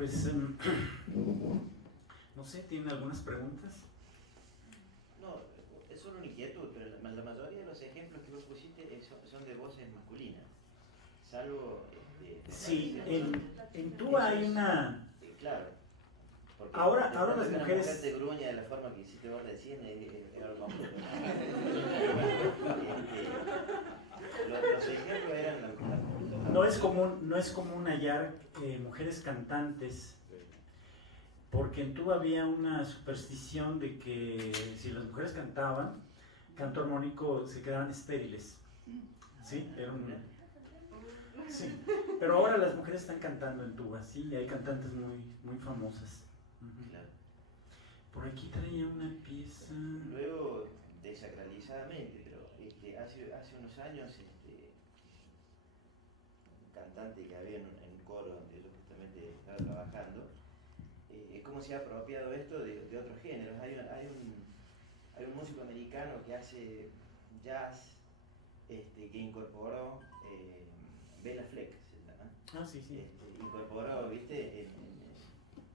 Pues, no sé, ¿tienen algunas preguntas? No, es solo una inquietud, pero la mayoría de los ejemplos que vos pusiste son de voces masculinas. Salvo... Sí, en tuba hay una... Claro. Porque Ahora las una mujeres... mujer te gruña de la forma que hiciste vos recién, es algo complejo. Los ejemplos eran... No es común hallar mujeres cantantes, porque en tuba había una superstición de que si las mujeres cantaban, canto armónico, se quedaban estériles. ¿Sí? Sí, pero ahora las mujeres están cantando en tuba, sí, y hay cantantes muy famosas. Claro. Por aquí traía una pieza... Luego, desacralizadamente, pero hace unos años, un cantante que había en un coro donde yo justamente estaba trabajando, cómo se ha apropiado esto de otros géneros. Hay un músico americano que hace jazz, que incorporó Bela Fleck, se llama. Ah, sí, sí. Incorporó, viste,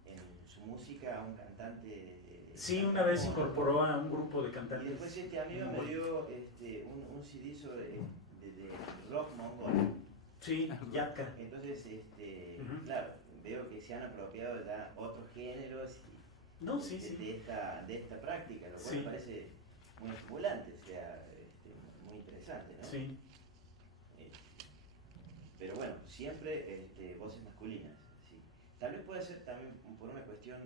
en su música a un cantante. Sí, una vez incorporó a un grupo de Y cantantes. después este amigo me dio un CD sobre de rock mongol. Sí, Yatka. Entonces, claro, veo que se han apropiado ya otros géneros No, sí, sí. de esta práctica, lo cual Sí. me parece muy estimulante, o sea, muy interesante, ¿no? Sí. Pero bueno, siempre voces masculinas, sí. Tal vez puede ser también por una cuestión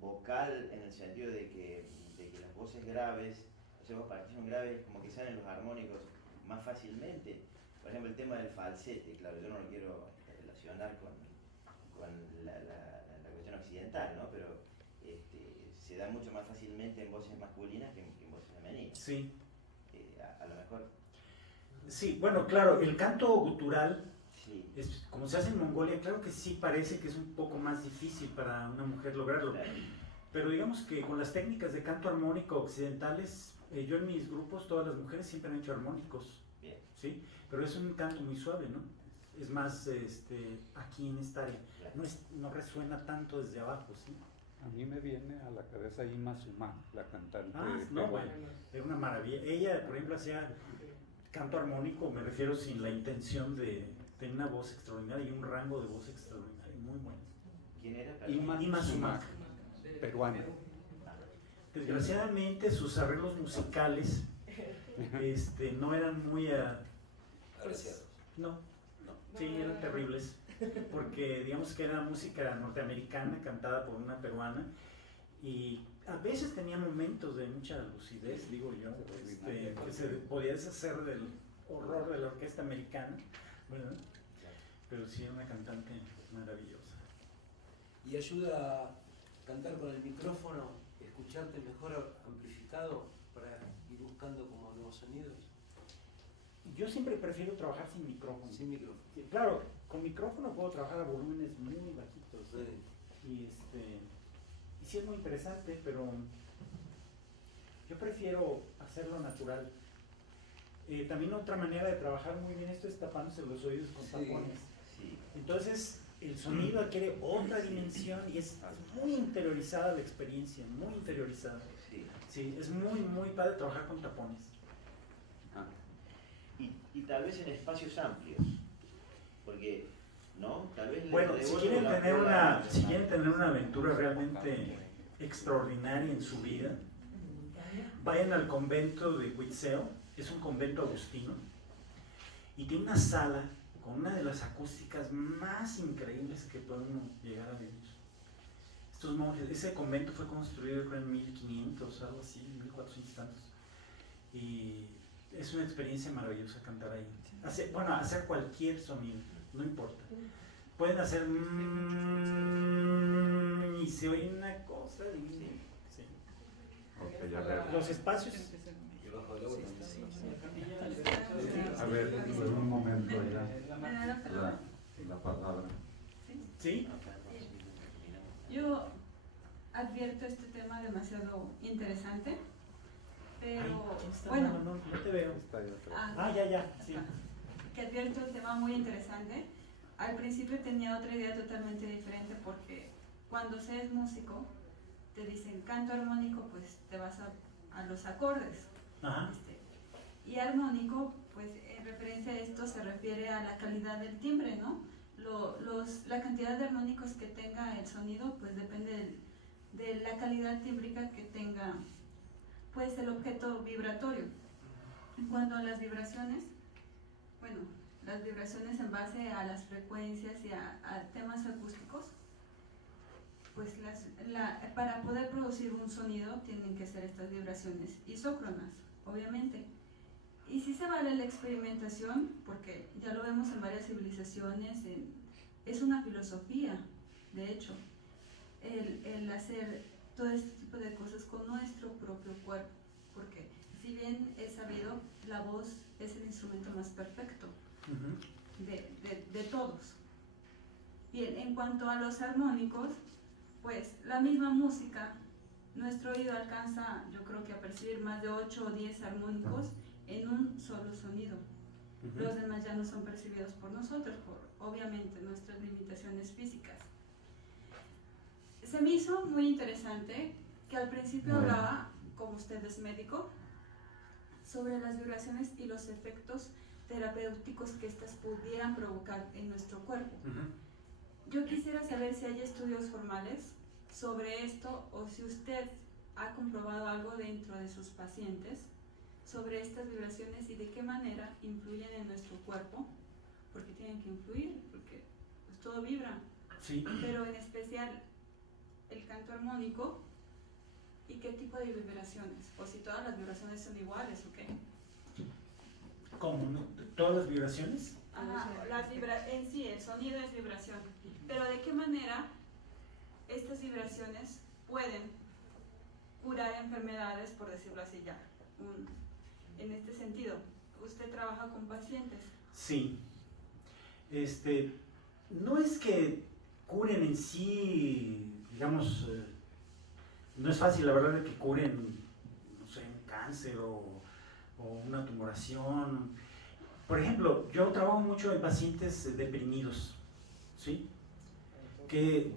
vocal, en el sentido de que las voces graves, o sea, vos partís un grave, como que salen los armónicos más fácilmente. Por ejemplo, el tema del falsete, claro, yo no lo quiero relacionar con la cuestión occidental, ¿no? Pero se da mucho más fácilmente en voces masculinas que en voces femeninas. Sí. A lo mejor... Sí, bueno, claro, el canto gutural, Sí. como se hace en Mongolia, claro que sí parece que es un poco más difícil para una mujer lograrlo. Claro. Pero digamos que con las técnicas de canto armónico occidentales, yo en mis grupos, todas las mujeres siempre han hecho armónicos. Bien. ¿Sí? Pero es un canto muy suave, ¿no? Es más aquí en esta área. Claro. No resuena tanto desde abajo, ¿sí? A mí me viene a la cabeza Ima Sumá, la cantante. No, bueno, era una maravilla. Ella, por ejemplo, hacía canto armónico, me refiero sin la intención de tener una voz extraordinaria y un rango de voz extraordinario, muy bueno. ¿Quién era? Ima Sumac, peruana. Desgraciadamente sus arreglos musicales no eran muy... Apreciados. No, sí, eran terribles, porque digamos que era música norteamericana cantada por una peruana y a veces tenía momentos de mucha lucidez, digo yo, que se podía deshacer del horror de la orquesta americana, ¿verdad? Pero sí era una cantante maravillosa. ¿Y ayuda a cantar con el micrófono, escucharte mejor amplificado para ir buscando como nuevos sonidos? Yo siempre prefiero trabajar sin micrófono. Sin micrófono. Claro, con micrófono puedo trabajar a volúmenes muy bajitos. Sí. Y sí es muy interesante, pero yo prefiero hacerlo natural. También otra manera de trabajar muy bien esto es tapándose los oídos con tapones. Sí. Entonces el sonido adquiere otra dimensión y es muy interiorizada la experiencia, muy interiorizada. Sí. Sí, es muy padre trabajar con tapones. Ah. Y tal vez en espacios amplios, porque, ¿no? Tal vez Bueno, si quieren tener una aventura realmente extraordinaria en su vida, vayan al convento de Huitzeo, es un convento agustino, y tiene una sala con una de las acústicas más increíbles que pueden llegar a vivir. Estos monjes, ese convento fue construido creo en 1500, algo así, 1400 tantos, y es una experiencia maravillosa cantar ahí. Hacer cualquier sonido, no importa. Pueden hacer y se oye una cosa divina. Sí. Okay, a ver. Los espacios. A ver, por un momento ya. La palabra. ¿Sí? Yo advierto este tema demasiado interesante, pero ¿Quién está? bueno, No te veo. Está ahí atrás. Ya, sí. que advierto el tema muy interesante, al principio tenía otra idea totalmente diferente, porque cuando se es músico, te dicen canto armónico, pues te vas a los acordes. Ajá. Y armónico, pues en referencia a esto se refiere a la calidad del timbre, ¿no? La cantidad de armónicos que tenga el sonido, pues depende de la calidad tímbrica que tenga, pues, el objeto vibratorio. En cuanto a las vibraciones, bueno, las vibraciones en base a las frecuencias y a temas acústicos, pues para poder producir un sonido tienen que ser estas vibraciones isócronas, obviamente. Y sí se vale la experimentación, porque ya lo vemos en varias civilizaciones, es una filosofía, de hecho, el hacer todo este tipo de cosas con nuestro propio cuerpo, porque si bien es sabido, la voz es el instrumento más perfecto de todos. Bien, en cuanto a los armónicos, pues la misma música, nuestro oído alcanza, yo creo que a percibir más de 8 o 10 armónicos en un solo sonido. Los demás ya no son percibidos por nosotros, por obviamente nuestras limitaciones físicas. Se me hizo muy interesante que al principio hablaba, como usted es médico, sobre las vibraciones y los efectos terapéuticos que estas pudieran provocar en nuestro cuerpo. Yo quisiera saber si hay estudios formales sobre esto, o si usted ha comprobado algo dentro de sus pacientes sobre estas vibraciones y de qué manera influyen en nuestro cuerpo, porque tienen que influir, porque pues todo vibra, Sí. pero en especial el canto armónico, y qué tipo de vibraciones, o si todas las vibraciones son iguales o qué. ¿Cómo? ¿Todas las vibraciones? Ajá, en sí el sonido es vibración, pero de qué manera estas vibraciones pueden curar enfermedades, por decirlo así ya. En este sentido, ¿usted trabaja con pacientes? Sí. No es que curen en sí, digamos, no es fácil la verdad de que curen, no sé, un cáncer o una tumoración. Por ejemplo, yo trabajo mucho en pacientes deprimidos, ¿sí? Que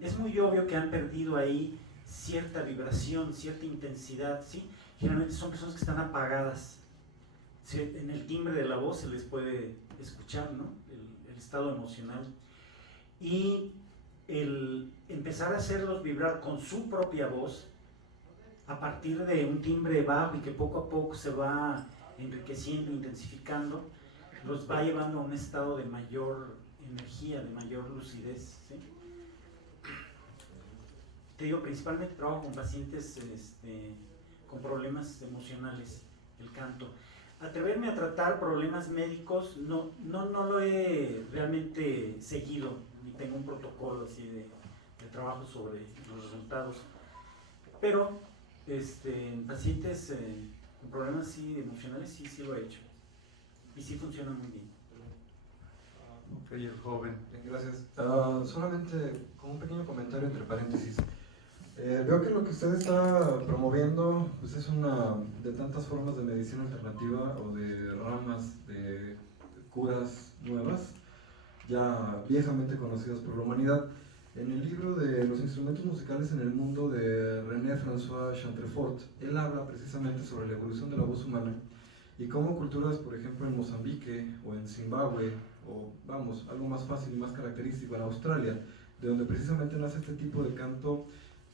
es muy obvio que han perdido ahí cierta vibración, cierta intensidad, ¿sí? Generalmente son personas que están apagadas. En el timbre de la voz se les puede escuchar, ¿no? El estado emocional. Y el empezar a hacerlos vibrar con su propia voz, a partir de un timbre bajo y que poco a poco se va enriqueciendo, intensificando, los va llevando a un estado de mayor energía, de mayor lucidez, ¿sí? Te digo, principalmente trabajo con pacientes con problemas emocionales, el canto. Atreverme a tratar problemas médicos no lo he realmente seguido, ni tengo un protocolo así de trabajo sobre los resultados, pero en pacientes con problemas sí, emocionales sí lo he hecho y sí funciona muy bien. Ok, el joven. Bien, gracias. Solamente como un pequeño comentario entre paréntesis. Veo que lo que usted está promoviendo pues es una de tantas formas de medicina alternativa o de ramas de curas nuevas, ya viejamente conocidas por la humanidad. En el libro de Los instrumentos musicales en el mundo de René-François Chantrefort, él habla precisamente sobre la evolución de la voz humana y cómo culturas, por ejemplo, en Mozambique o en Zimbabue, o vamos, algo más fácil y más característico, en Australia, de donde precisamente nace este tipo de canto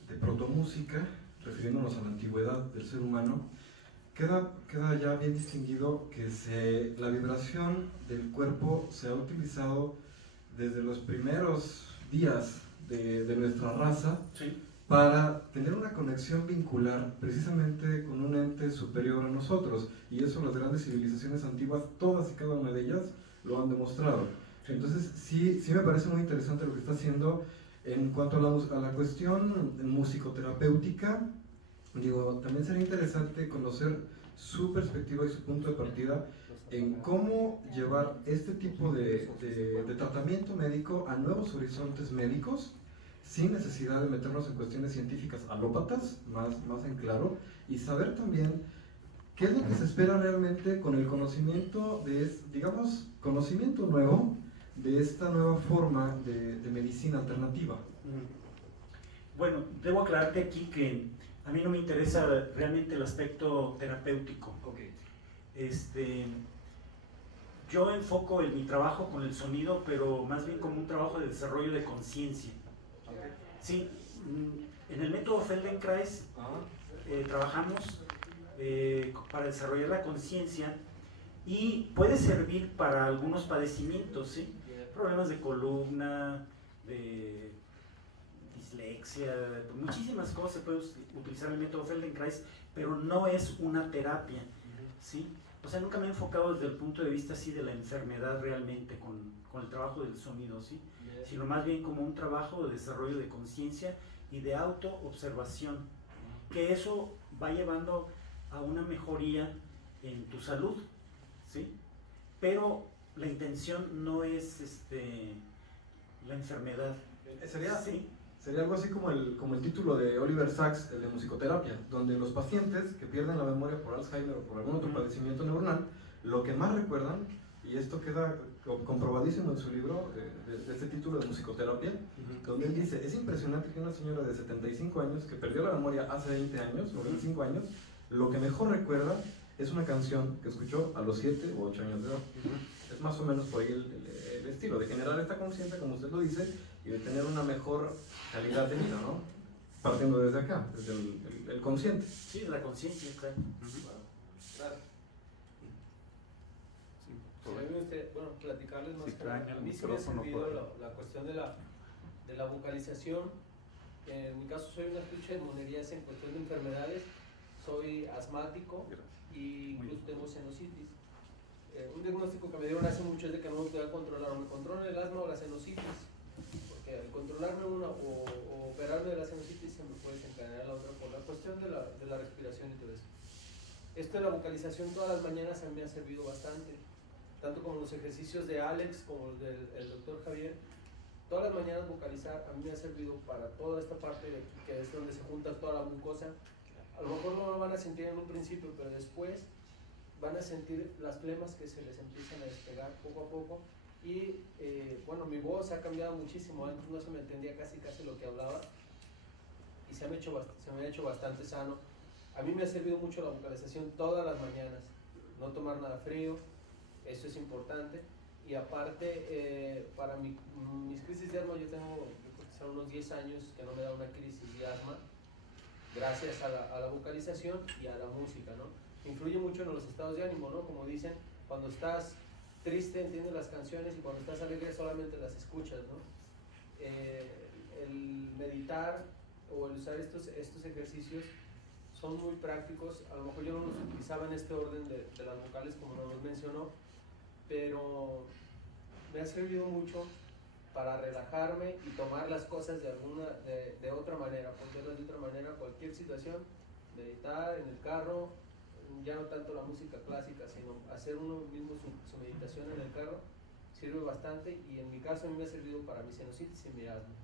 de protomúsica, refiriéndonos a la antigüedad del ser humano, queda ya bien distinguido que la vibración del cuerpo se ha utilizado desde los primeros días de nuestra raza, ¿Sí? para tener una conexión vincular precisamente con un ente superior a nosotros, y eso las grandes civilizaciones antiguas, todas y cada una de ellas, lo han demostrado. Entonces sí me parece muy interesante lo que está haciendo. En cuanto a la cuestión musicoterapéutica, digo, también sería interesante conocer su perspectiva y su punto de partida en cómo llevar este tipo de tratamiento médico a nuevos horizontes médicos, sin necesidad de meternos en cuestiones científicas alópatas, más en claro, y saber también qué es lo que se espera realmente con el conocimiento conocimiento nuevo de esta nueva forma de medicina alternativa? Bueno, debo aclararte aquí que a mí no me interesa realmente el aspecto terapéutico. Okay. Yo enfoco mi trabajo con el sonido, pero más bien como un trabajo de desarrollo de conciencia. Okay. Sí, en el método Feldenkrais trabajamos para desarrollar la conciencia y puede servir para algunos padecimientos, ¿sí? Problemas de columna, de dislexia, muchísimas cosas se puede utilizar el método Feldenkrais, pero no es una terapia, ¿sí? O sea, nunca me he enfocado desde el punto de vista así de la enfermedad realmente con el trabajo del sonido, ¿sí? Sino más bien como un trabajo de desarrollo de conciencia y de autoobservación, que eso va llevando a una mejoría en tu salud, ¿sí? Pero la intención no es la enfermedad. Sería algo así como el título de Oliver Sacks, el de musicoterapia, donde los pacientes que pierden la memoria por Alzheimer o por algún otro padecimiento neuronal, lo que más recuerdan, y esto queda comprobadísimo en su libro, de este título de musicoterapia, donde él dice, es impresionante que una señora de 75 años, que perdió la memoria hace 20 años o 25 años, lo que mejor recuerda es una canción que escuchó a los 7 u 8 años de edad. Es más o menos por ahí el estilo, de generar esta conciencia, como usted lo dice, y de tener una mejor calidad de vida, ¿no? Partiendo desde acá, desde el consciente. Sí, de la conciencia, claro. Gracias. Bueno, platicarles más que nada. A mí sí me ha servido la cuestión de la vocalización. En mi caso soy una escucha de monerías en cuestión de enfermedades. Soy asmático y incluso tengo sinusitis. Un diagnóstico que me dieron hace mucho es de que no me podía controlar, o me controlan el asma o la sinusitis, porque al controlarme una o operarme de la sinusitis se me puede desencadenar la otra por la cuestión de la respiración y todo eso. Esto de la vocalización todas las mañanas a mí me ha servido bastante, tanto como los ejercicios de Alex como los del doctor Javier. Todas las mañanas vocalizar a mí me ha servido para toda esta parte de aquí, que es donde se junta toda la mucosa. A lo mejor no lo van a sentir en un principio, pero después van a sentir las flemas que se les empiezan a despegar poco a poco. Y bueno, mi voz ha cambiado muchísimo. Antes no se me entendía casi lo que hablaba y se me ha hecho bastante sano. A mí me ha servido mucho la vocalización todas las mañanas, no tomar nada frío, eso es importante. Y aparte, para mis crisis de asma, yo tengo unos 10 años que no me da una crisis de asma, gracias a la vocalización y a la música, ¿no? Influye mucho en los estados de ánimo, ¿no? Como dicen, cuando estás triste entiendes las canciones y cuando estás alegre solamente las escuchas, ¿no? El meditar o el usar estos ejercicios son muy prácticos. A lo mejor yo no los utilizaba en este orden de las vocales como nos mencionó, pero me ha servido mucho para relajarme y tomar las cosas de otra manera, ponerlas de otra manera, cualquier situación, meditar en el carro, ya no tanto la música clásica, sino hacer uno mismo su meditación en el carro, sirve bastante y en mi caso a mí me ha servido para mi sinusitis y mi asma.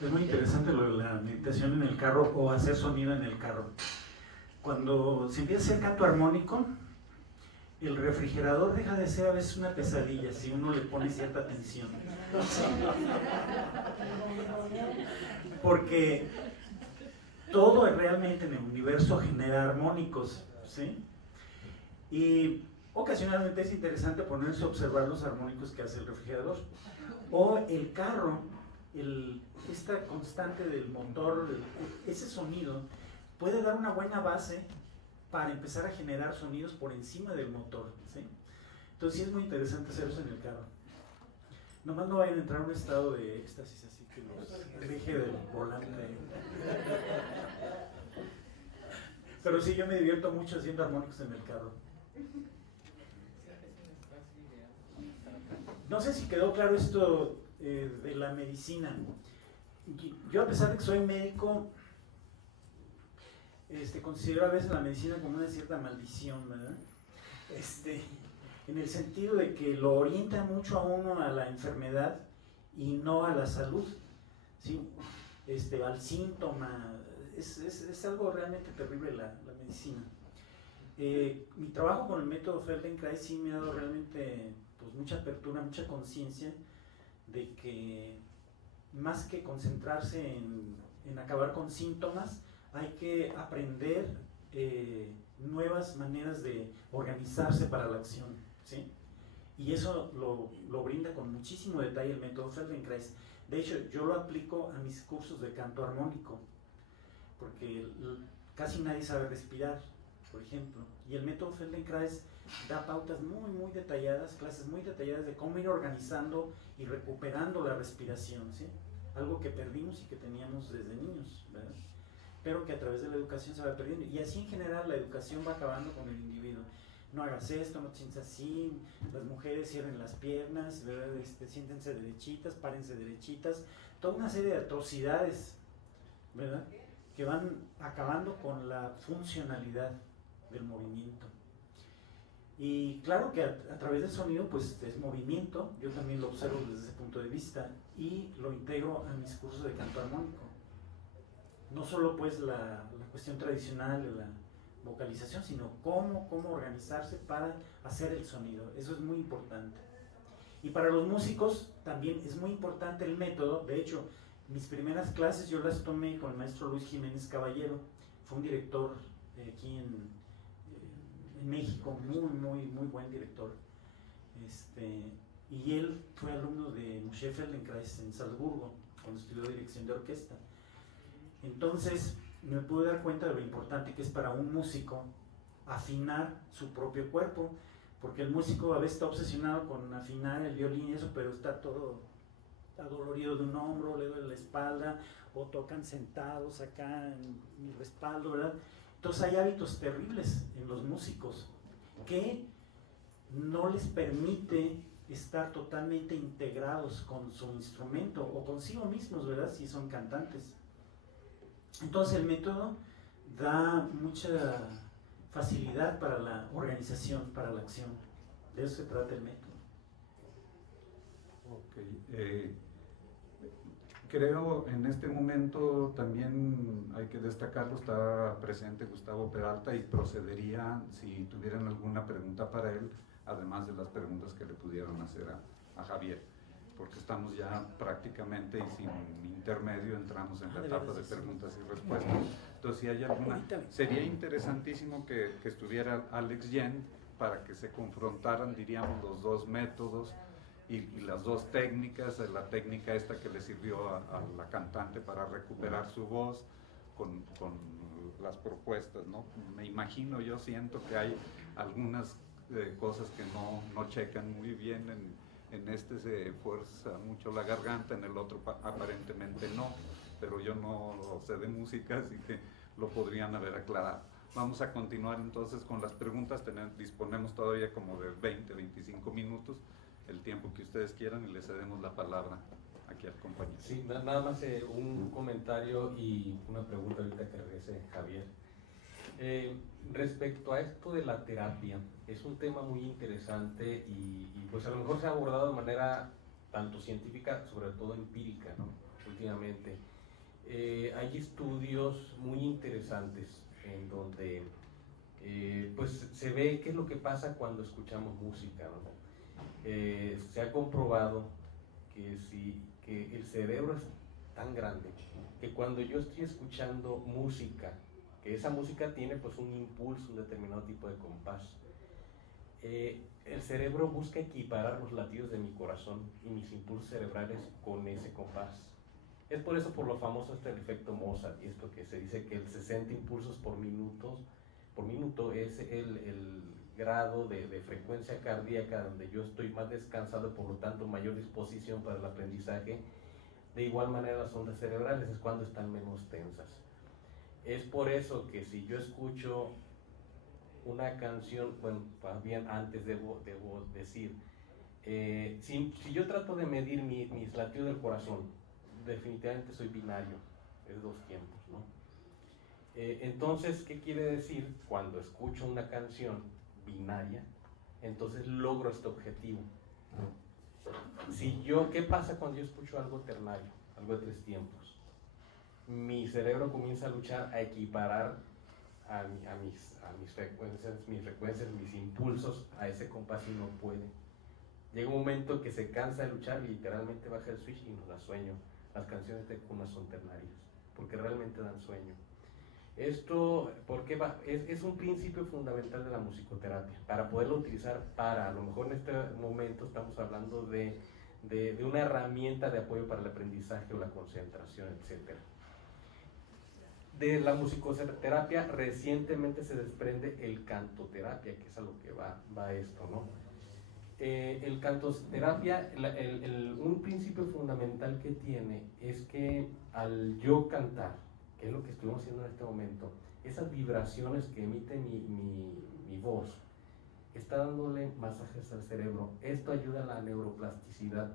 Es muy interesante lo de la meditación en el carro o hacer sonido en el carro. Cuando se empieza a hacer canto armónico, el refrigerador deja de ser a veces una pesadilla si uno le pone cierta atención. Porque todo realmente en el universo genera armónicos, ¿sí? Y ocasionalmente es interesante ponerse a observar los armónicos que hace el refrigerador. O el carro, esta constante del motor, ese sonido, puede dar una buena base para empezar a generar sonidos por encima del motor, ¿sí? Entonces sí es muy interesante hacer eso en el carro. Nomás no vayan a entrar a un estado de éxtasis así que los deje del volante. Pero sí, yo me divierto mucho haciendo armónicos en el carro. No sé si quedó claro esto de la medicina. Yo, a pesar de que soy médico, considero a veces la medicina como una cierta maldición, ¿verdad? En el sentido de que lo orienta mucho a uno a la enfermedad y no a la salud, ¿sí? Al síntoma. Es algo realmente terrible la medicina. Mi trabajo con el método Feldenkrais sí me ha dado realmente pues mucha apertura, mucha conciencia de que más que concentrarse en acabar con síntomas, hay que aprender nuevas maneras de organizarse para la acción, ¿sí? Y eso lo brinda con muchísimo detalle el método Feldenkrais. De hecho, yo lo aplico a mis cursos de canto armónico, porque casi nadie sabe respirar, por ejemplo, y el método Feldenkrais da pautas muy, muy detalladas, clases muy detalladas de cómo ir organizando y recuperando la respiración, ¿sí? Algo que perdimos y que teníamos desde niños, ¿verdad? Pero que a través de la educación se va perdiendo, y así en general la educación va acabando con el individuo. No hagas esto, no te sientas así, las mujeres cierren las piernas, ¿verdad? Siéntense derechitas, párense derechitas, toda una serie de atrocidades, ¿verdad? Que van acabando con la funcionalidad del movimiento. Y claro que a través del sonido pues es movimiento, yo también lo observo desde ese punto de vista y lo integro a mis cursos de canto armónico. No solo pues la cuestión tradicional de la vocalización, sino cómo organizarse para hacer el sonido, eso es muy importante. Y para los músicos también es muy importante el método. De hecho, mis primeras clases yo las tomé con el maestro Luis Jiménez Caballero, fue un director aquí en México, muy buen director, y él fue alumno de Moshe Feldenkrais en Salzburgo, cuando estudió dirección de orquesta. Entonces me pude dar cuenta de lo importante que es para un músico afinar su propio cuerpo, porque el músico a veces está obsesionado con afinar el violín y eso, pero está todo adolorido de un hombro, le duele la espalda, o tocan sentados acá en mi respaldo, ¿verdad? Entonces hay hábitos terribles en los músicos que no les permite estar totalmente integrados con su instrumento o consigo mismos, ¿verdad? Si son cantantes. Entonces el método da mucha facilidad para la organización, para la acción. De eso se trata el método. Ok. Creo en este momento también hay que destacarlo, está presente Gustavo Peralta y procedería si tuvieran alguna pregunta para él, además de las preguntas que le pudieran hacer a Javier, porque estamos ya prácticamente y sin intermedio entramos en la etapa de preguntas y respuestas. Entonces si hay alguna, sería interesantísimo que estuviera Alex Yen para que se confrontaran, diríamos, los dos métodos y las dos técnicas, la técnica esta que le sirvió a la cantante para recuperar su voz con las propuestas, ¿no? Me imagino, yo siento que hay algunas cosas que no checan muy bien, en este se esfuerza mucho la garganta, en el otro aparentemente no, pero yo no sé de música, así que lo podrían haber aclarado. Vamos a continuar entonces con las preguntas, disponemos todavía como de 20-25 minutos, el tiempo que ustedes quieran, y les cedemos la palabra aquí al compañero. Sí, nada más un comentario y una pregunta ahorita que regrese Javier. Respecto a esto de la terapia, es un tema muy interesante y pues a lo mejor se ha abordado de manera tanto científica, sobre todo empírica, ¿no? Últimamente. Hay estudios muy interesantes en donde pues se ve qué es lo que pasa cuando escuchamos música, ¿no? Se ha comprobado que el cerebro es tan grande que cuando yo estoy escuchando música, que esa música tiene pues un impulso, un determinado tipo de compás, el cerebro busca equiparar los latidos de mi corazón y mis impulsos cerebrales con ese compás. Es por eso, por lo famoso el efecto Mozart, y esto que se dice que el 60 impulsos por minuto es el grado de frecuencia cardíaca donde yo estoy más descansado, por lo tanto mayor disposición para el aprendizaje. De igual manera las ondas cerebrales es cuando están menos tensas. Es por eso que si yo escucho una canción, bueno, más bien antes debo decir, si yo trato de medir mis latidos del corazón, definitivamente soy binario, es dos tiempos, ¿no? Entonces, ¿qué quiere decir? Cuando escucho una canción binaria, entonces logro este objetivo. ¿Qué pasa cuando yo escucho algo ternario, algo de tres tiempos? Mi cerebro comienza a luchar a equiparar a mis frecuencias, mis impulsos a ese compás y no puede. Llega un momento que se cansa de luchar y literalmente baja el switch y nos da sueño. Las canciones de cuna son ternarias, porque realmente dan sueño. Esto, ¿por qué va? Es un principio fundamental de la musicoterapia, para poderlo utilizar a lo mejor en este momento estamos hablando de una herramienta de apoyo para el aprendizaje o la concentración, etc. De la musicoterapia recientemente se desprende el cantoterapia, que es a lo que va esto, ¿no? El cantoterapia, un principio fundamental que tiene es que al yo cantar, que es lo que estuvimos haciendo en este momento, esas vibraciones que emite mi voz, está dándole masajes al cerebro. Esto ayuda a la neuroplasticidad.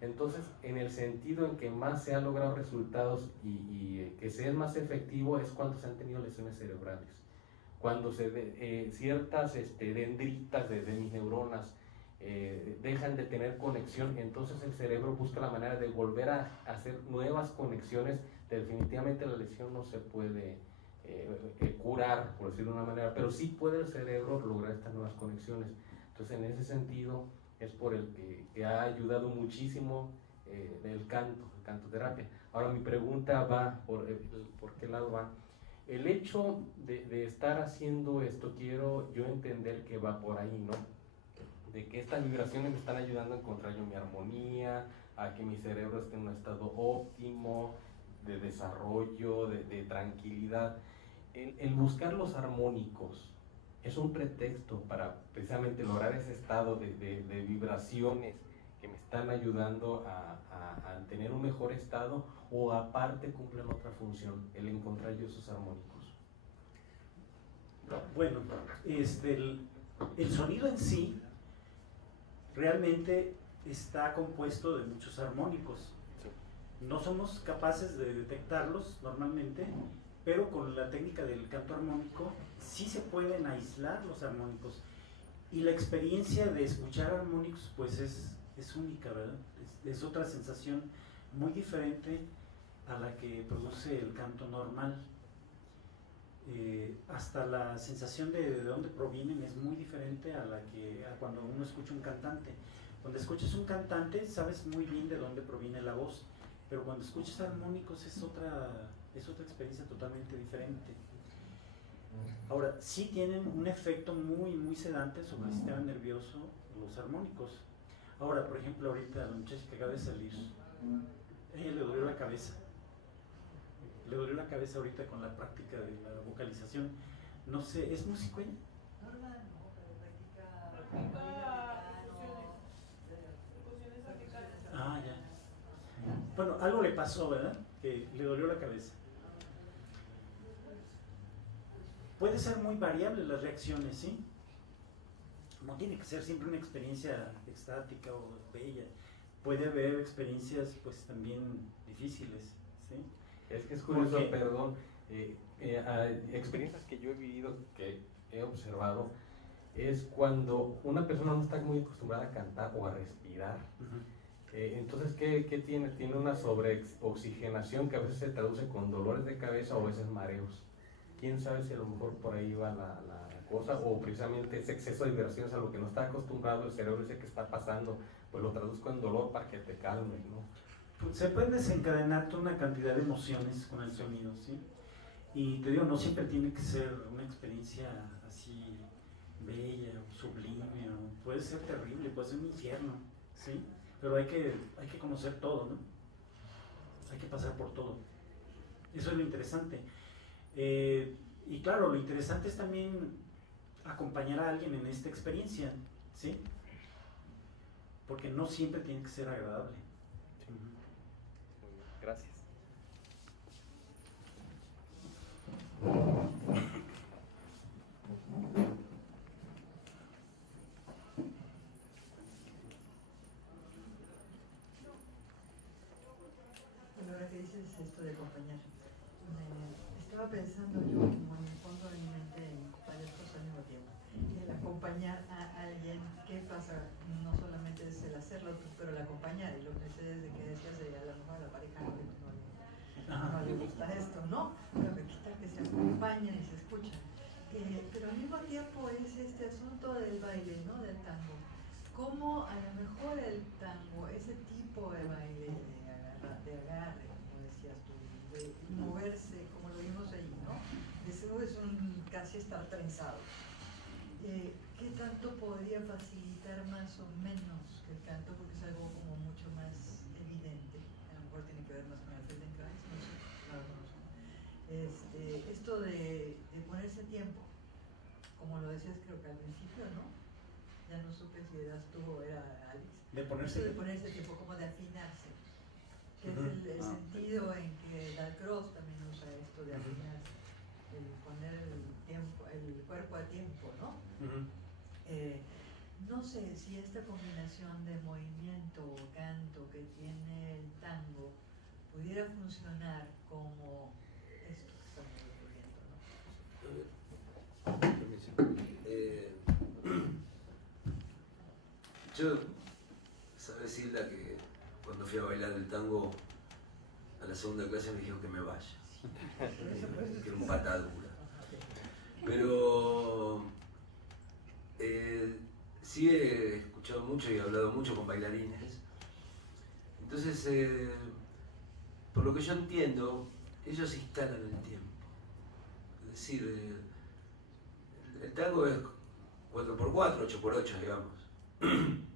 Entonces, en el sentido en que más se han logrado resultados y que sea más efectivo es cuando se han tenido lesiones cerebrales. Cuando ciertas dendritas de mis neuronas dejan de tener conexión, entonces el cerebro busca la manera de volver a hacer nuevas conexiones. Definitivamente la lesión no se puede curar, por decirlo de una manera, pero sí puede el cerebro lograr estas nuevas conexiones. Entonces, en ese sentido es por el que ha ayudado muchísimo el cantoterapia. Ahora mi pregunta va por qué lado va. El hecho de estar haciendo esto, quiero yo entender que va por ahí, ¿no? De que estas vibraciones me están ayudando a encontrar yo mi armonía, a que mi cerebro esté en un estado óptimo, de desarrollo, de tranquilidad. El buscar los armónicos es un pretexto para precisamente lograr ese estado de vibraciones que me están ayudando a tener un mejor estado, o aparte cumplen otra función, el encontrar yo esos armónicos. Bueno, el sonido en sí realmente está compuesto de muchos armónicos. No somos capaces de detectarlos normalmente, pero con la técnica del canto armónico sí se pueden aislar los armónicos, y la experiencia de escuchar armónicos pues es única, ¿verdad? Es otra sensación muy diferente a la que produce el canto normal. Hasta la sensación de dónde provienen es muy diferente a cuando uno escucha un cantante. Cuando escuchas un cantante sabes muy bien de dónde proviene la voz, pero cuando escuchas armónicos es otra experiencia totalmente diferente. Ahora, sí tienen un efecto muy, muy sedante sobre el sistema nervioso los armónicos. Ahora, por ejemplo, ahorita la muchacha que acaba de salir, ella le dolió la cabeza. Le dolió la cabeza ahorita con la práctica de la vocalización. No sé, ¿es músico ella? Ah, ya. Bueno, algo le pasó, ¿verdad? Que le dolió la cabeza. Puede ser muy variable las reacciones, ¿sí? No tiene que ser siempre una experiencia extática o bella. Puede haber experiencias, pues, también difíciles, ¿sí? Es que es curioso, perdón, experiencias que yo he vivido, que he observado, es cuando una persona no está muy acostumbrada a cantar o a respirar. Entonces, ¿qué tiene? Tiene una sobreoxigenación que a veces se traduce con dolores de cabeza o a veces mareos. Quién sabe si a lo mejor por ahí va la cosa, o precisamente ese exceso de vibraciones a lo que no está acostumbrado el cerebro, dice que está pasando, pues lo traduzco en dolor para que te calmes, ¿no? Pues se pueden desencadenar toda una cantidad de emociones con el sonido, ¿sí? Y te digo, no siempre tiene que ser una experiencia así bella o sublime, o puede ser terrible, puede ser un infierno, ¿sí? Pero hay que conocer todo, ¿no? Hay que pasar por todo. Eso es lo interesante. Y claro, lo interesante es también acompañar a alguien en esta experiencia, ¿sí? Porque no siempre tiene que ser agradable. Sí. Muy bien, gracias. Bueno, ahora que dices esto de acompañar, estaba pensando yo, como en el fondo de mi mente, en varias cosas al mismo tiempo. El acompañar a alguien, ¿qué pasa? No solamente es el hacerlo, pero el acompañar, y lo que ustedes decías de a lo mejor a la pareja no le gusta esto, ¿no? Pero que tal que se acompañan y se escuchan. Pero al mismo tiempo es este asunto del baile, ¿no? Del tango. cómo a lo mejor el tango, ese tipo de baile de agarre, como decías tú, de moverse, como lo vimos ahí, ¿no? Eso es casi estar trenzado. ¿Qué tanto podría facilitar más o menos que el canto? Porque es algo como mucho más evidente. A lo mejor tiene que ver más con el Feldenkrais, no sé, claro, no sé. Esto de ponerse tiempo, como lo decías creo que al principio, ¿no? Ya no supe si eras tú o era Alice. De ponerse tiempo, como de afinarse. Que es el sentido en que Dalcroze también usa esto de afinarse, el poner el cuerpo a tiempo, ¿no? No sé si esta combinación de movimiento o canto que tiene el tango pudiera funcionar como esto que estamos descubriendo, ¿no? Yo, sabes, Hilda, que cuando fui a bailar el tango a la segunda clase me dijeron que me vaya, que era un pata dura. Pero sí he escuchado mucho y he hablado mucho con bailarines. Entonces, por lo que yo entiendo, ellos se instalan el tiempo. Es decir, el tango es 4x4, 8x8, digamos.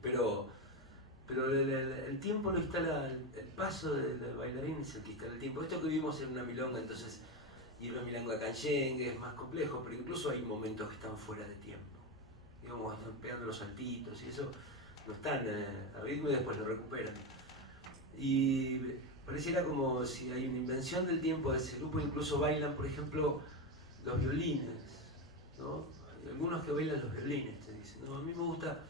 Pero el tiempo lo instala, el paso del bailarín es el que instala el tiempo. Esto que vivimos en una milonga, entonces ir a milonga canyengue es más complejo, pero incluso hay momentos que están fuera de tiempo. Digamos, están pegando los saltitos y eso no están a ritmo y después lo recuperan. Y pareciera como si hay una invención del tiempo de ese grupo, incluso bailan, por ejemplo, los violines, ¿no? Hay algunos que bailan los violines, te dicen, no, a mí me gusta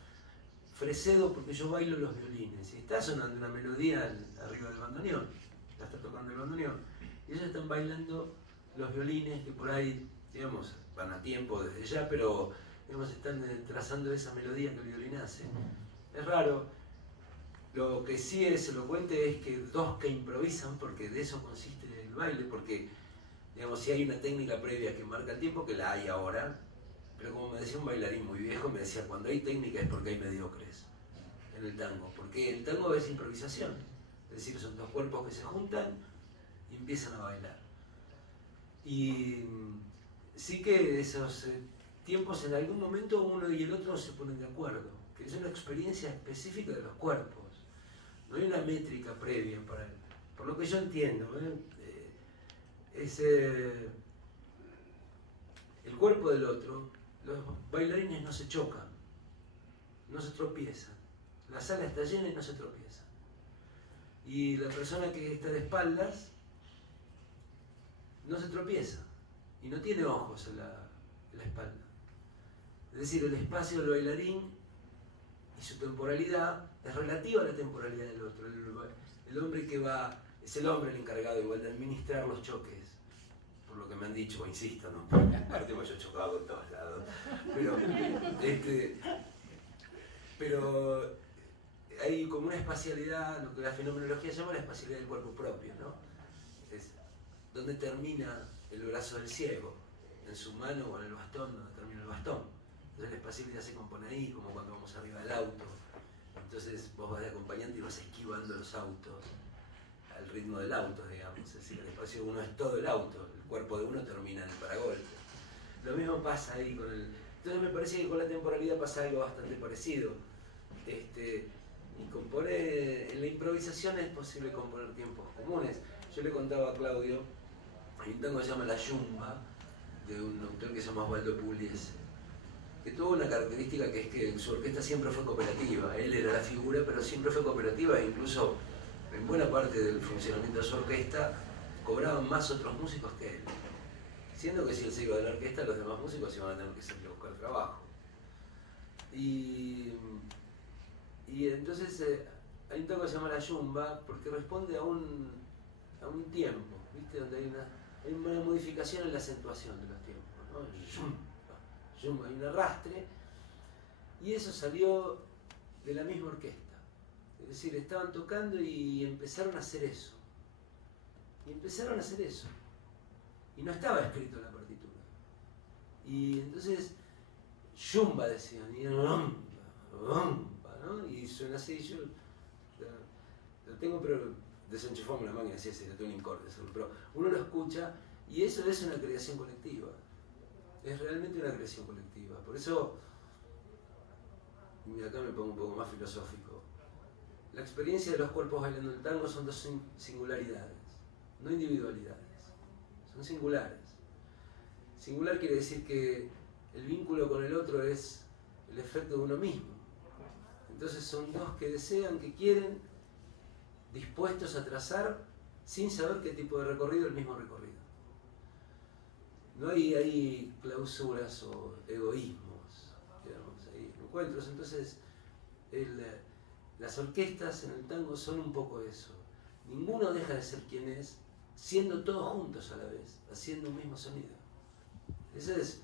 Fresedo porque yo bailo los violines, y está sonando una melodía arriba del bandoneón, la está tocando el bandoneón, y ellos están bailando los violines que por ahí, digamos, van a tiempo desde ya, pero digamos, están trazando esa melodía que el violín hace. Es raro. Lo que sí es elocuente es que dos que improvisan, porque de eso consiste el baile, porque digamos, si hay una técnica previa que marca el tiempo, que la hay ahora, pero como me decía un bailarín muy viejo, me decía, cuando hay técnica es porque hay mediocres en el tango, porque el tango es improvisación, es decir, son dos cuerpos que se juntan y empiezan a bailar. Y sí que esos tiempos en algún momento uno y el otro se ponen de acuerdo, que es una experiencia específica de los cuerpos, no hay una métrica previa para él. Por lo que yo entiendo, el cuerpo del otro, los bailarines no se chocan, no se tropiezan, la sala está llena y no se tropiezan. Y la persona que está de espaldas no se tropieza y no tiene ojos en la espalda. Es decir, el espacio del bailarín y su temporalidad es relativa a la temporalidad del otro. El hombre que va, es el hombre el encargado igual de administrar los choques, por lo que me han dicho, insisto, ¿no? Porque aparte yo he chocado en todos lados. Pero hay como una espacialidad, lo que la fenomenología llama la espacialidad del cuerpo propio, ¿no? Es donde termina el brazo del ciego, en su mano o en el bastón, donde termina el bastón. Entonces la espacialidad se compone ahí, como cuando vamos arriba del auto. Entonces vos vas de acompañante y vas esquivando los autos al ritmo del auto, digamos. Es decir, el espacio de uno es todo el auto, el cuerpo de uno termina en el paragolpe. Lo mismo pasa ahí con el... Entonces me parece que con la temporalidad pasa algo bastante parecido. Y componer, en la improvisación es posible componer tiempos comunes. Yo le contaba a Claudio, hay un tango que se llama La Yumba, de un autor que se llama Osvaldo Pugliese, que tuvo una característica que es que su orquesta siempre fue cooperativa. Él era la figura, pero siempre fue cooperativa, e incluso en buena parte del funcionamiento de su orquesta cobraban más otros músicos que él. Siendo que si él se iba de la orquesta, los demás músicos iban a tener que salir a buscar trabajo. Y entonces hay un tango que se llama La Yumba porque responde a un tiempo, ¿viste? Donde hay una modificación en la acentuación de los tiempos, ¿no? Yumba, hay un arrastre, y eso salió de la misma orquesta. Es decir, estaban tocando y empezaron a hacer eso. Y no estaba escrito en la partitura. Y entonces, Yumba decían, y ¿no? ¿no? Y suena así, yo lo tengo, pero desenchufamos la máquina, así es, le tengo un incorde, pero uno lo escucha y eso es una creación colectiva, es realmente una creación colectiva. Por eso, y acá me pongo un poco más filosófico, la experiencia de los cuerpos bailando el tango son dos singularidades, no individualidades, son singulares. Singular quiere decir que el vínculo con el otro es el efecto de uno mismo. Entonces son dos que desean, que quieren, dispuestos a trazar sin saber qué tipo de recorrido, el mismo recorrido. No hay clausuras o egoísmos, digamos, hay encuentros. Entonces las orquestas en el tango son un poco eso. Ninguno deja de ser quien es, siendo todos juntos a la vez, haciendo un mismo sonido. Ese es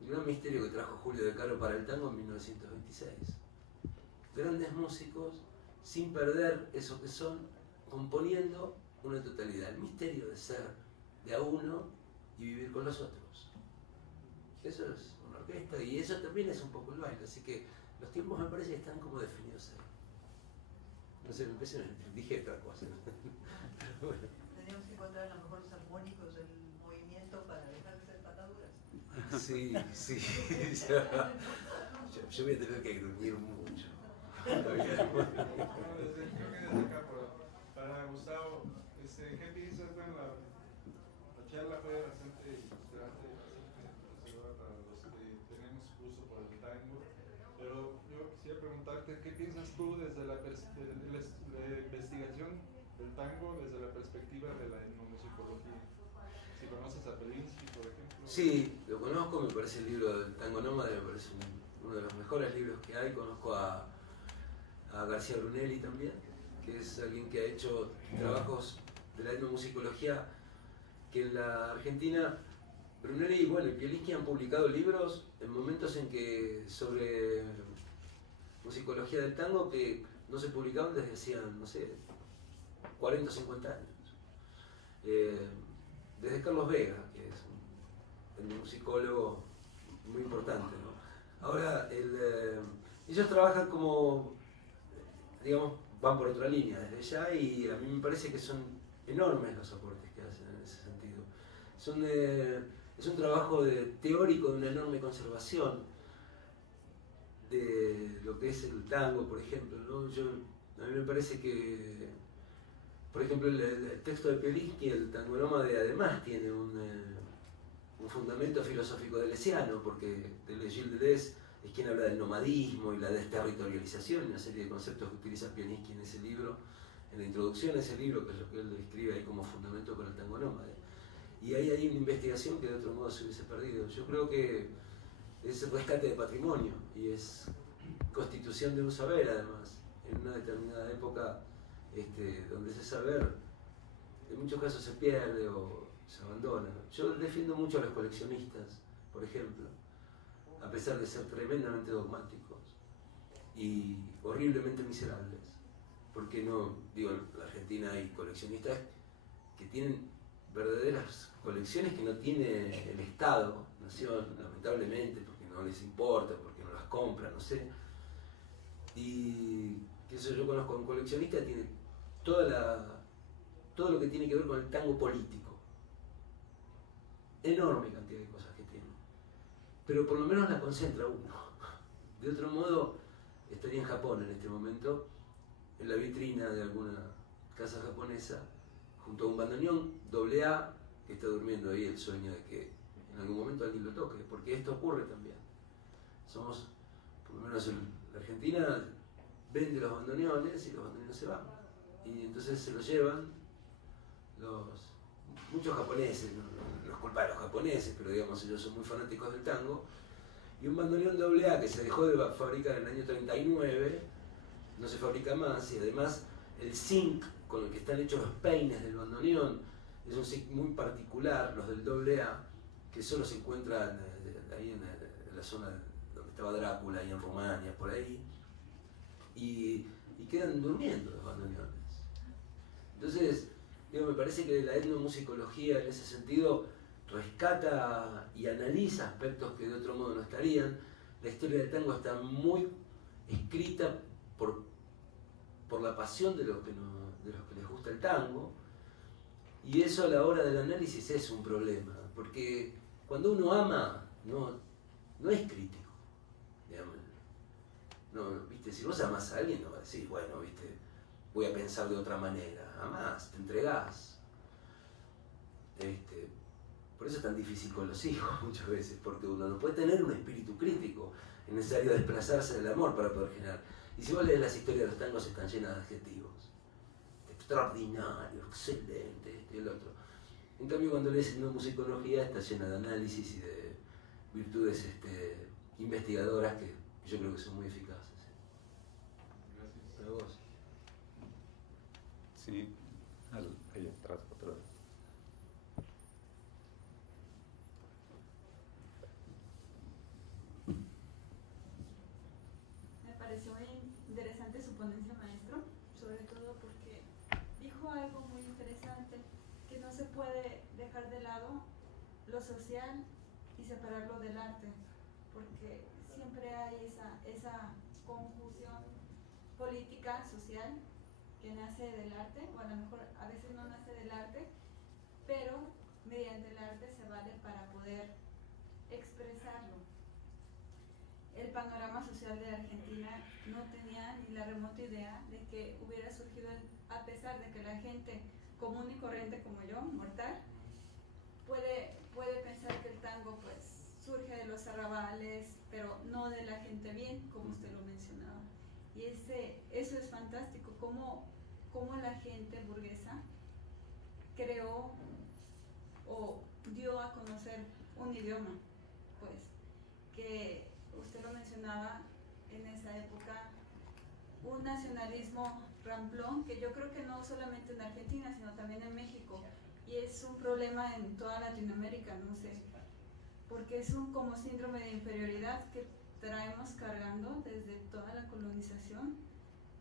el gran misterio que trajo Julio De Caro para el tango en 1926. Grandes músicos, sin perder eso que son, componiendo una totalidad. El misterio de ser de a uno y vivir con los otros. Eso es una orquesta y eso también es un poco el baile. Así que los tiempos me parece que están como definidos ahí. No sé, dije otra cosa. Pero bueno. Teníamos que encontrar a lo mejor los armónicos del movimiento para dejar de ser pataduras. Sí. Yo voy a tener que dormir mucho. Creo que desde acá, para Gustavo, ¿qué piensas? Bueno, la charla fue bastante ilustrante, para los que tenemos gusto por el tango, pero yo quisiera preguntarte, ¿qué piensas tú desde la investigación del tango, desde la perspectiva de la etnomusicología? Si conoces a Pelinsky, por ejemplo. Sí, lo conozco, me parece el libro del Tango Nómade, me parece uno de los mejores libros que hay. Conozco a García Brunelli también, que es alguien que ha hecho trabajos de la etnomusicología, que en la Argentina, Brunelli y bueno, Pelinsky han publicado libros en momentos en que sobre musicología del tango que no se publicaban desde hacía, no sé, 40 o 50 años. Desde Carlos Vega, que es un musicólogo muy importante, ¿no? Ahora, ellos trabajan como, digamos, van por otra línea desde ya y a mí me parece que son enormes los aportes que hacen en ese sentido. Es un trabajo teórico de una enorme conservación de lo que es el tango, por ejemplo, ¿no? A mí me parece que, por ejemplo, el texto de Pelinsky, el Tango Nómade, además tiene un fundamento filosófico deleuziano, porque Gilles Deleuze es quien habla del nomadismo y la desterritorialización, una serie de conceptos que utiliza Pelinsky en ese libro, en la introducción a ese libro, que es lo que él describe ahí como fundamento para el tango nómade. Y ahí hay una investigación que de otro modo se hubiese perdido. Yo creo que es rescate de patrimonio y es constitución de un saber, además, en una determinada época donde ese saber en muchos casos se pierde o se abandona. Yo defiendo mucho a los coleccionistas, por ejemplo, a pesar de ser tremendamente dogmáticos y horriblemente miserables, porque no, digo, en la Argentina hay coleccionistas que tienen verdaderas colecciones que no tiene el Estado, nación, lamentablemente, porque no les importa, porque no las compran, no sé. Y que eso, yo conozco a un coleccionista que tiene todo lo que tiene que ver con el tango político. Enorme cantidad de cosas que tiene. Pero por lo menos la concentra uno. De otro modo, estaría en Japón en este momento, en la vitrina de alguna casa japonesa, junto a un bandoneón AA que está durmiendo ahí el sueño de que en algún momento alguien lo toque, porque esto ocurre también. Somos, por lo menos en la Argentina, vende los bandoneones y los bandoneones se van. Y entonces se los llevan muchos japoneses, no es culpa de los japoneses, pero digamos ellos son muy fanáticos del tango. Y un bandoneón AA que se dejó de fabricar en el año 39, no se fabrica más, y además el zinc con el que están hechos los peines del bandoneón es un zinc muy particular, los del AA, que solo se encuentran ahí en la zona donde estaba Drácula, ahí en Rumania, por ahí, y quedan durmiendo los bandoneones. Entonces, digo, me parece que la etnomusicología en ese sentido rescata y analiza aspectos que de otro modo no estarían. La historia del tango está muy escrita por la pasión de los que les gusta el tango, y eso a la hora del análisis es un problema, porque cuando uno ama no es crítico, digamos. No, ¿viste? Si vos amás a alguien no vas a decir, bueno, ¿viste? Voy a pensar de otra manera, amás, te entregás. Por eso es tan difícil con los hijos muchas veces, porque uno no puede tener un espíritu crítico, es necesario desplazarse del amor para poder generar. Y si vos lees las historias de los tangos, están llenas de adjetivos. Extraordinario, excelente, esto y el otro. En cambio, cuando lees etnomusicología, está llena de análisis y de virtudes investigadoras que yo creo que son muy eficaces. Gracias. ¿A vos? Sí, ahí atrás, otra vez. Me pareció muy interesante su ponencia, maestro, sobre todo porque dijo algo muy interesante, que no se puede dejar de lado lo social y separarlo del arte, porque siempre hay esa confusión política, social, que nace del arte, o a lo mejor a veces no nace del arte, pero mediante el arte se vale para poder expresarlo. El panorama social de Argentina no tenía ni la remota idea de que hubiera surgido, a pesar de que la gente común y corriente como yo, mortal, puede pensar que el tango pues surge de los arrabales, pero no de la gente bien, como usted lo mencionaba. Y eso es fantástico, cómo la gente burguesa creó o dio a conocer un idioma, pues, que usted lo mencionaba en esa época, un nacionalismo ramplón, que yo creo que no solamente en Argentina, sino también en México, y es un problema en toda Latinoamérica, no sé, porque es un como síndrome de inferioridad que traemos cargando desde toda la colonización,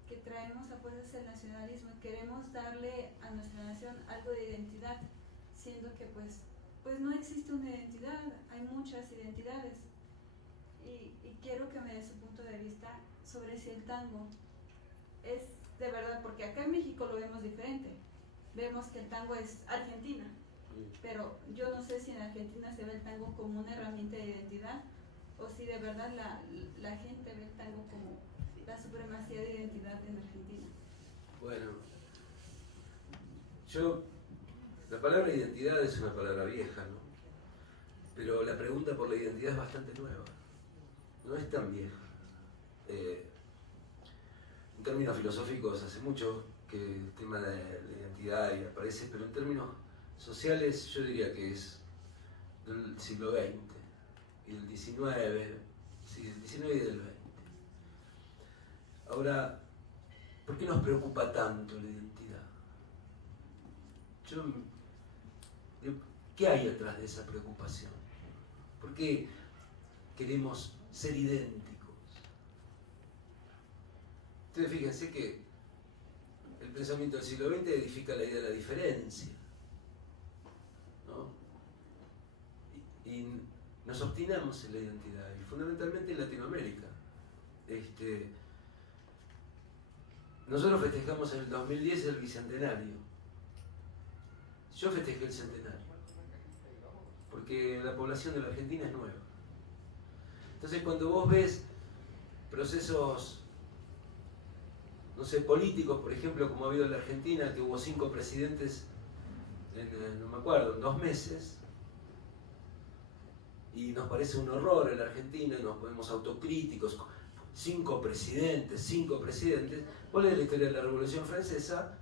que traemos a fuerzas el nacionalismo, queremos darle a nuestra nación algo de identidad, siendo que pues no existe una identidad, hay muchas identidades. Y quiero que me dé su punto de vista sobre si el tango es de verdad, porque acá en México lo vemos diferente, vemos que el tango es Argentina, pero yo no sé si en Argentina se ve el tango como una herramienta de identidad o si de verdad la gente ve el tango como la supremacía de identidad en Argentina. Bueno, la palabra identidad es una palabra vieja, ¿no? Pero la pregunta por la identidad es bastante nueva, no es tan vieja. En términos filosóficos hace mucho que el tema de la identidad aparece, pero en términos sociales yo diría que es del siglo XX y del XIX, sí, del XIX y del XX. Ahora, ¿por qué nos preocupa tanto la identidad? ¿Qué hay detrás de esa preocupación? ¿Por qué queremos ser idénticos? Ustedes fíjense que el pensamiento del siglo XX edifica la idea de la diferencia, ¿no? Y nos obstinamos en la identidad, y fundamentalmente en Latinoamérica. Nosotros festejamos en el 2010 el bicentenario. Yo festejé el centenario, porque la población de la Argentina es nueva. Entonces cuando vos ves procesos, no sé, políticos, por ejemplo, como ha habido en la Argentina, que hubo 5 presidentes, no me acuerdo, en 2 meses, y nos parece un horror en la Argentina, y nos ponemos autocríticos, 5 presidentes, vos lees la historia de la Revolución Francesa,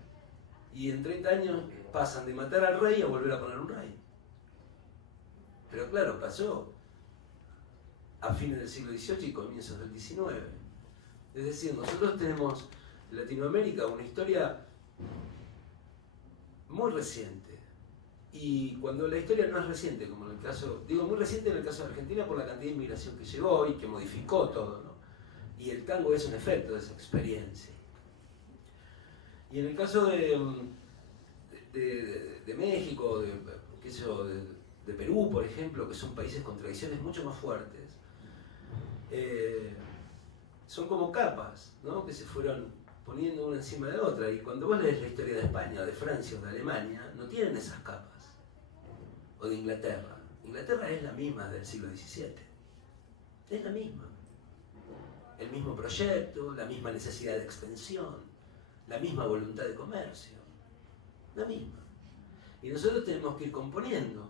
y en 30 años pasan de matar al rey a volver a poner un rey. Pero claro, pasó a fines del siglo XVIII y comienzos del XIX. Es decir, nosotros tenemos en Latinoamérica una historia muy reciente. Y cuando la historia no es reciente, como en el caso, digo muy reciente en el caso de Argentina por la cantidad de inmigración que llegó y que modificó todo, ¿no? Y el tango es un efecto de esa experiencia. Y en el caso de México, de Perú, por ejemplo, que son países con tradiciones mucho más fuertes, son como capas, ¿no? Que se fueron poniendo una encima de otra. Y cuando vos lees la historia de España, o de Francia, o de Alemania, no tienen esas capas. O de Inglaterra. Inglaterra es la misma del siglo XVII. Es la misma. El mismo proyecto, la misma necesidad de extensión, la misma voluntad de comercio. La misma. Y nosotros tenemos que ir componiendo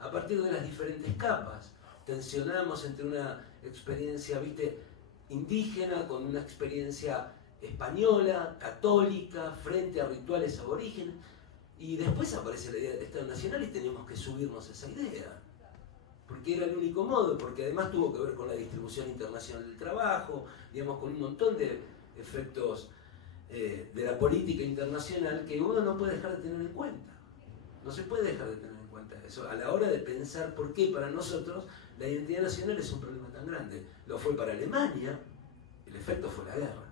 a partir de las diferentes capas. Tensionamos entre una experiencia, ¿viste?, indígena con una experiencia española, católica, frente a rituales aborígenes. Y después aparece la idea del Estado Nacional y tenemos que subirnos a esa idea. Porque era el único modo, porque además tuvo que ver con la distribución internacional del trabajo, digamos, con un montón de efectos de la política internacional que uno no puede dejar de tener en cuenta. No se puede dejar de tener en cuenta eso a la hora de pensar por qué para nosotros la identidad nacional es un problema tan grande. Lo fue para Alemania, el efecto fue la guerra.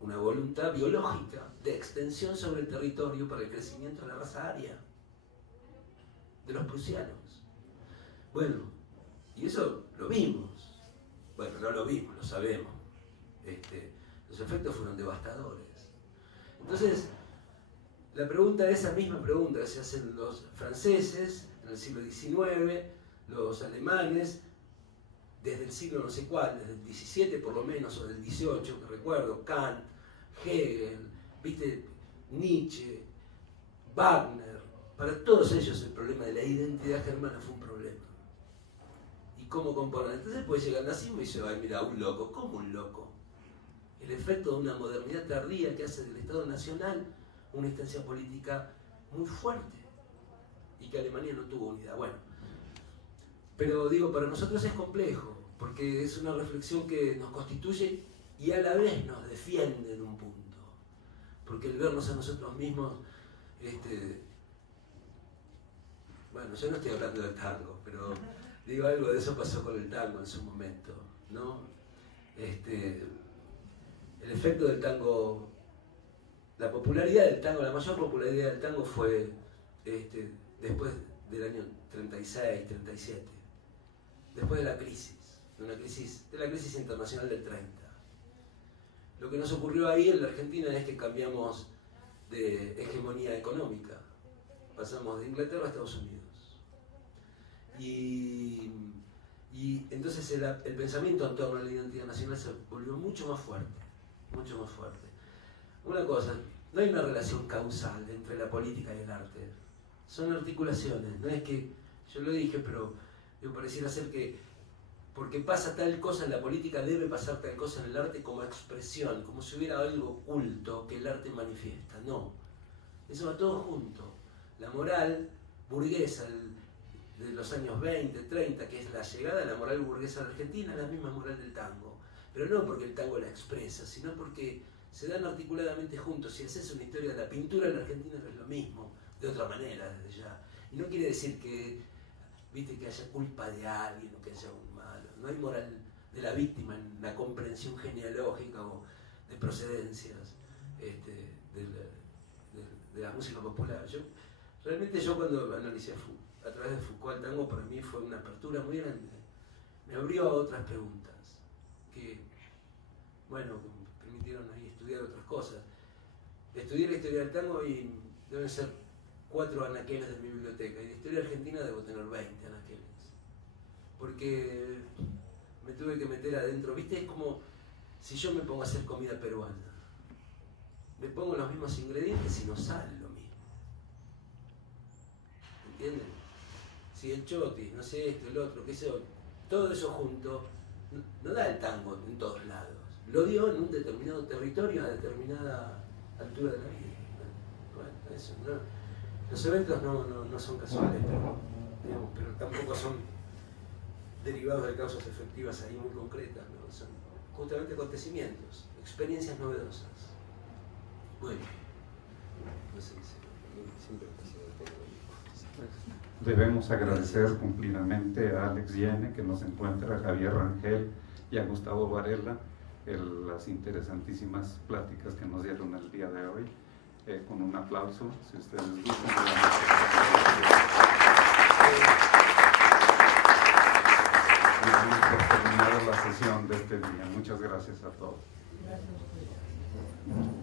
Una voluntad biológica de extensión sobre el territorio para el crecimiento de la raza aria, de los prusianos. Bueno, y eso lo vimos. Bueno, no lo vimos, lo sabemos. Los efectos fueron devastadores. Entonces, la pregunta, esa misma pregunta que se hacen los franceses en el siglo XIX, los alemanes, desde el siglo no sé cuál, desde el XVII por lo menos, o del XVIII, que recuerdo, Kant, Hegel, ¿viste?, Nietzsche, Wagner, para todos ellos el problema de la identidad germana fue un problema. ¿Y cómo componen? Entonces después llega el nazismo y dice, ay, mira, un loco. ¿Cómo un loco? El efecto de una modernidad tardía que hace del Estado Nacional una instancia política muy fuerte y que Alemania no tuvo unidad. Bueno, pero digo, para nosotros es complejo, porque es una reflexión que nos constituye y a la vez nos defiende en un punto. Porque el vernos a nosotros mismos, bueno, yo no estoy hablando del tango, pero digo, algo de eso pasó con el tango en su momento, ¿no? El efecto del tango, la popularidad del tango, la mayor popularidad del tango fue después del año 36, 37, después de la crisis, de la crisis internacional del 30. Lo que nos ocurrió ahí en la Argentina es que cambiamos de hegemonía económica, pasamos de Inglaterra a Estados Unidos. Y entonces el pensamiento en torno a la identidad nacional se volvió mucho más fuerte, mucho más fuerte. Una cosa, no hay una relación causal entre la política y el arte, son articulaciones, no es que, yo lo dije, pero yo pareciera ser que porque pasa tal cosa en la política debe pasar tal cosa en el arte como expresión, como si hubiera algo oculto que el arte manifiesta, no, eso va todo junto. La moral burguesa de los años 20, 30, que es la llegada de la moral burguesa de Argentina, es la misma moral del tango, pero no porque el tango la expresa, sino porque se dan articuladamente juntos. Si haces una historia de la pintura en la Argentina no es lo mismo, de otra manera desde ya. Y no quiere decir que, viste, que haya culpa de alguien o que haya un malo. No hay moral de la víctima en la comprensión genealógica o de procedencias de la música popular. Realmente yo cuando analicé a través de Foucault el tango, para mí fue una apertura muy grande. Me abrió a otras preguntas que, bueno, me permitieron ahí estudiar otras cosas. Estudié la historia del tango y deben ser 4 anaqueles de mi biblioteca, y de historia argentina debo tener 20 anaqueles. Porque me tuve que meter adentro, ¿viste? Es como si yo me pongo a hacer comida peruana. Me pongo los mismos ingredientes y no sale lo mismo. ¿Entienden? Si el chotis, no sé esto, el otro, qué sé yo, todo eso junto, no da el tango en todos lados. Lo dio en un determinado territorio a determinada altura de la vida. Bueno, eso, ¿no? Los eventos no son casuales, pero tampoco son derivados de causas efectivas ahí muy concretas, ¿no? Son justamente acontecimientos, experiencias novedosas. Bueno, no sé si siempre ha sido de todo. Debemos agradecer cumplidamente a Alex Yene, que nos encuentra, a Javier Rangel y a Gustavo Varela las interesantísimas pláticas que nos dieron el día de hoy. Con un aplauso, si ustedes gustan. sesión de este día. Muchas gracias a todos. Gracias.